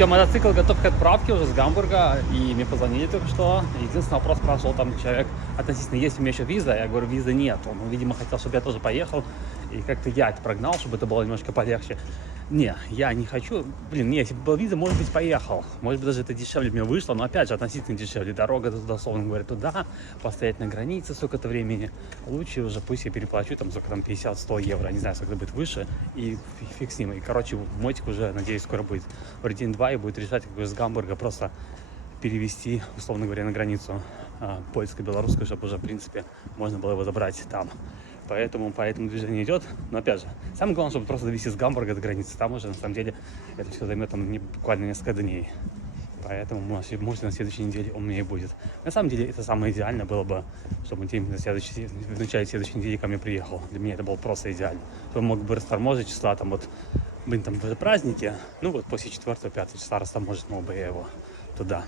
все, мотоцикл готов к отправке уже с Гамбурга, и мне позвонили только что. Единственный вопрос спрашивал там человек относительно, есть у меня еще виза, я говорю, визы нет. Он, видимо, хотел, чтобы я тоже поехал, и как-то я это прогнал, чтобы это было немножко полегче. Не, я не хочу, блин, не, если бы была виза, может быть, поехал. Может быть, даже это дешевле мне вышло, но опять же, относительно дешевле. Дорога туда, условно говоря, туда, постоять на границе сколько-то времени. Лучше уже пусть я переплачу там сколько там 50-100 евро, не знаю, сколько будет выше, и фиг с ним. И, короче, мотик уже, надеюсь, скоро будет в день-два и будет решать, как бы с Гамбурга просто перевести, условно говоря, на границу польско-белорусскую, чтобы уже, в принципе, можно было его забрать там. Поэтому движение идет. Но опять же, самое главное, чтобы просто довести с Гамбурга до границы. Там уже, на самом деле, это все займет там буквально несколько дней. Поэтому, может, на следующей неделе он у меня и будет. На самом деле, это самое идеальное было бы, чтобы день в начале следующей недели ко мне приехал. Для меня это было просто идеально. Чтобы мог бы растормозить числа, там вот, блин, там были праздники. Ну вот после 4-5 числа растормозить мог бы я его туда.